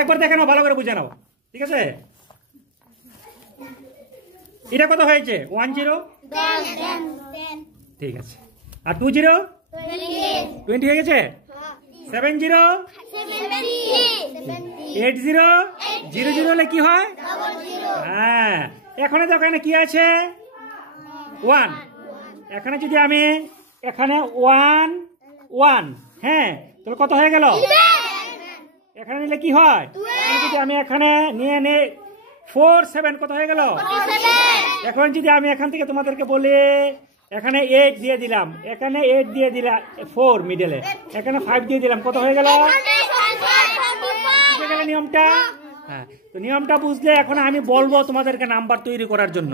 একবার দেখে নাও, ভালো করে বুঝে নাও, ঠিক আছে? এটা কত হয়েছে? 10, ঠিক আছে। আর 20 20 হয়ে গেছে। 70 80 00 হলে কি হয়? হ্যাঁ, এখানে দেখো এখানে কি আছে? 1। এখানে যদি আমি এখানে 1 1, হ্যাঁ, তাহলে কত হয়ে গেল? এখানে নিলে কি হয়? যদি আমি এখানে নিয়ে নে 4 7, কত হয়ে গেল? এখন যদি আমি এখান থেকে তোমাদেরকে বলি এখানে 8 দিয়ে দিলাম, এখানে 8 দিয়ে দিলাম, 4 মিডলে, এখানে 5 দিয়ে দিলাম, কত হয়ে গেল? বুঝে গেলে নিয়মটা? হ্যাঁ, তো নিয়মটা বুঝলে এখন আমি বলবো তোমাদেরকে নাম্বার তৈরি করার জন্য,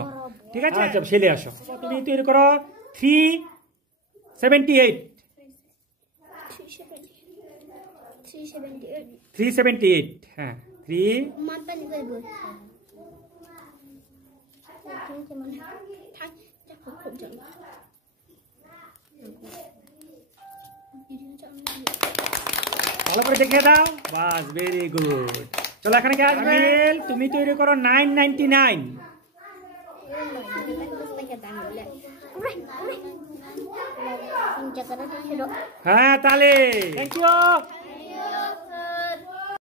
ঠিক আছে? আচ্ছা, ছেলে আসো, তুমি তৈরি করো 378 378, হ্যাঁ 3 ভালো করে দেখে দাও, বাস, ভেরি গুড। চলো এখানে কি আসবে? তুমি তৈরি করো 999। হ্যাঁ, তাহলে থ্যাংক ইউ।